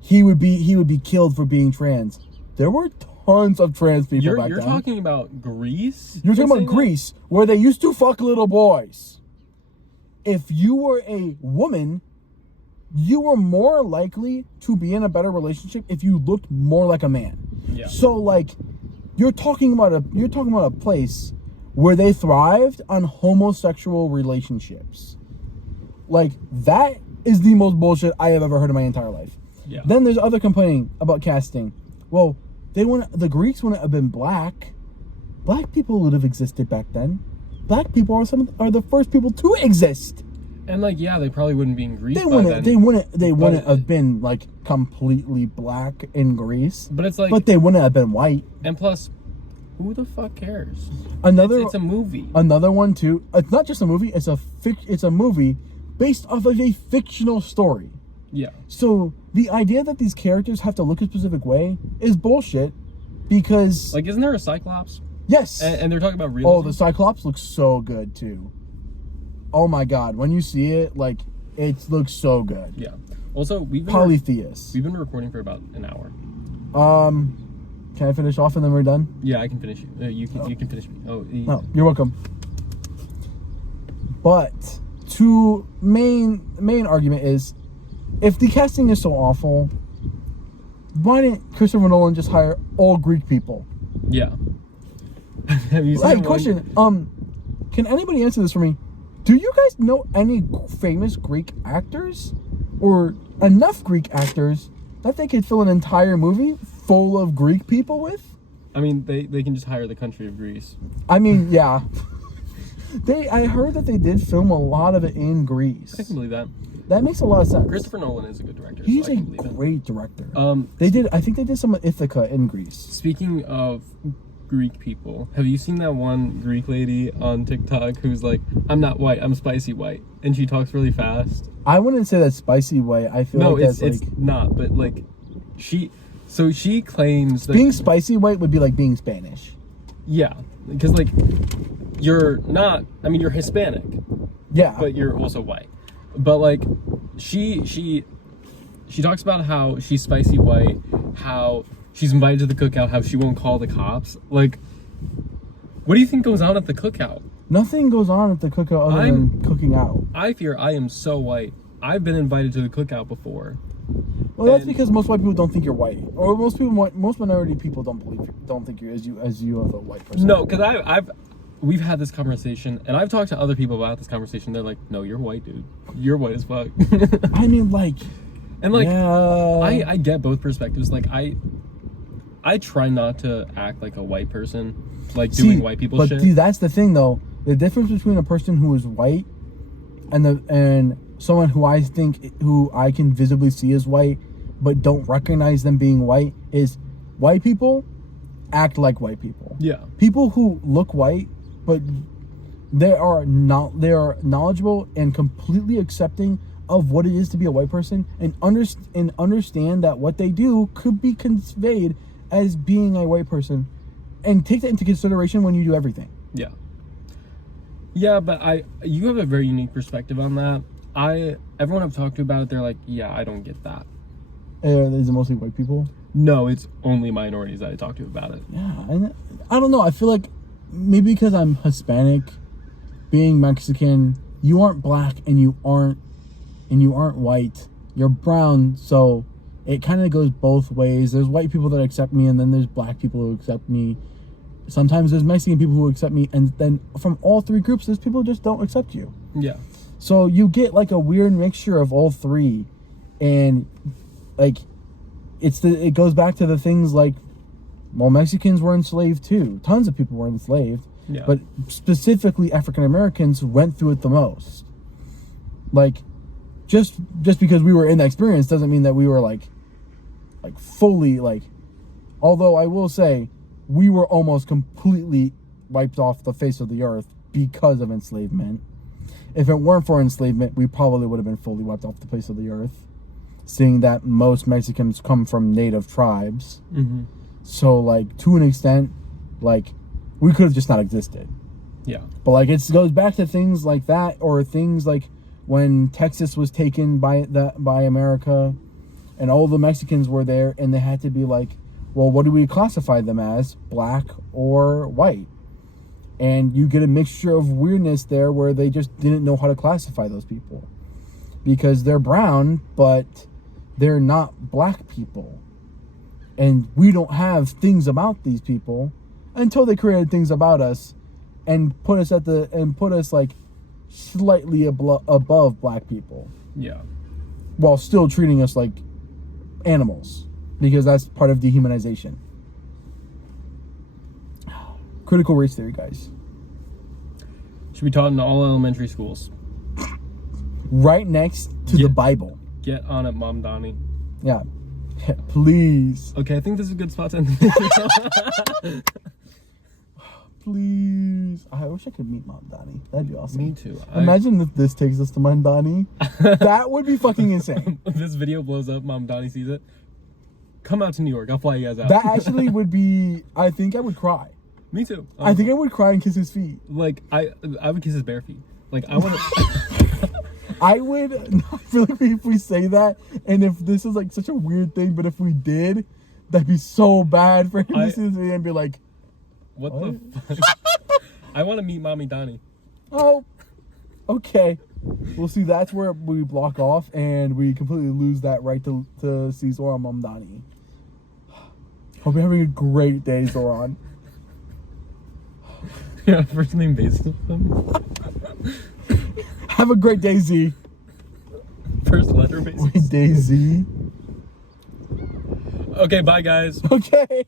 he would be killed for being trans. There were tons of trans people back then. You're talking about Greece? You're talking about Greece, where they used to fuck little boys. If you were a woman, you were more likely to be in a better relationship if you looked more like a man. Yeah. So like, you're talking about a place where they thrived on homosexual relationships. Like, that is the most bullshit I have ever heard in my entire life. Yeah. Then there's other complaining about casting. Well, the Greeks wouldn't have been black. Black people would have existed back then. Black people are the first people to exist. And like, yeah, they probably wouldn't be in Greece. They wouldn't have been like completely black in Greece. But it's like, but they wouldn't have been white. And plus, who the fuck cares? It's a movie. Another one too. It's not just a movie. It's a movie based off of a fictional story. Yeah. So the idea that these characters have to look a specific way is bullshit, because like, isn't there a Cyclops? Yes. And they're talking about realism. Oh, the Cyclops looks so good too. Oh my god, when you see it, like, it looks so good. Yeah. Also, Polytheus. We've been recording for about an hour. Can I finish off and then we're done? Yeah, I can finish you. You can finish me. No, you're welcome. But main argument is, if the casting is so awful, why didn't Christopher Nolan just hire all Greek people? Yeah. Have you seen question. Can anybody answer this for me? Do you guys know any famous Greek actors, or enough Greek actors that they could fill an entire movie full of Greek people with? I mean, they can just hire the country of Greece. I mean, yeah. I heard that they did film a lot of it in Greece. I can believe that. That makes a lot of sense. Christopher Nolan is a good director. He's so a great director. I think they did some of Ithaca in Greece. Speaking of Greek people, have you seen that one Greek lady on TikTok who's like, I'm not white, I'm spicy white, and she talks really fast? I wouldn't say that's spicy white. I feel like that's it's not, but like, she claims that being spicy white would be like being Spanish. Yeah, because like, you're Hispanic. Yeah. But you're also white. But like, she talks about how she's spicy white, how she's invited to the cookout, how she won't call the cops. Like, what do you think goes on at the cookout? Nothing goes on at the cookout other than cooking out. I fear I am so white. I've been invited to the cookout before. Well, that's because most white people don't think you're white, or most minority people don't think you're as you as a white person. No, because we've had this conversation, and I've talked to other people about this conversation. They're like, "No, you're white, dude. You're white as fuck." I mean, like, and like, yeah. I get both perspectives. Like, I I try not to act like a white person, like doing white people shit. But see, that's the thing though. The difference between a person who is white and someone who I can visibly see as white, but don't recognize them being white, is white people act like white people. Yeah. People who look white, but they are knowledgeable and completely accepting of what it is to be a white person, and understand that what they do could be conveyed as being a white person, and take that into consideration when you do everything. Yeah. Yeah, but you have a very unique perspective on that. Everyone I've talked to about it, they're like, yeah, I don't get that. Is it mostly white people? No, it's only minorities that I talk to about it. Yeah, and I don't know. I feel like maybe because I'm Hispanic, being Mexican, you aren't black and you aren't white. You're brown, so it kind of goes both ways. There's white people that accept me, and then there's black people who accept me. Sometimes there's Mexican people who accept me, and then from all three groups, there's people who just don't accept you. Yeah. So you get like a weird mixture of all three, and like it goes back to the things like, well, Mexicans were enslaved too. Tons of people were enslaved, yeah. But specifically African Americans went through it the most. Like, just because we were in that experience doesn't mean that we were like fully like. Although I will say, we were almost completely wiped off the face of the earth because of enslavement. If it weren't for enslavement, we probably would have been fully wiped off the face of the earth, seeing that most Mexicans come from native tribes. Mm-hmm. So, like, to an extent, like, we could have just not existed. Yeah. But, like, it goes back to things like that, or things like when Texas was taken by America, and all the Mexicans were there, and they had to be like, well, what do we classify them as, black or white? And you get a mixture of weirdness there where they just didn't know how to classify those people. Because they're brown, but they're not black people. And we don't have things about these people until they created things about us and put us like slightly above black people. Yeah. While still treating us like animals. Because that's part of dehumanization. Critical race theory, guys. Should be taught in all elementary schools. Right next to the Bible. Get on it, Mom Donnie. Yeah. Please. Okay, I think this is a good spot to end the video. Please. I wish I could meet Mom Donnie. That'd be awesome. Me too. Imagine if this takes us to Mom Donnie. That would be fucking insane. If this video blows up, Mom Donnie sees it. Come out to New York. I'll fly you guys out. That actually would be... I think I would cry. Me too. I think I would cry and kiss his feet. Like, I would kiss his bare feet. Like, I want to... I would... I feel like if we say that, and if this is like such a weird thing, but if we did, that'd be so bad for him to see this video and be like... What the fuck? I want to meet Mommy Donnie. Oh, okay. Well, see, that's where we block off, and we completely lose that right to see Zora Mom Donnie. Hope you're having a great day, Zoran. Yeah, first name basis with them. Have a great day, Z. First letter basis. Day Z. Okay, bye guys. Okay.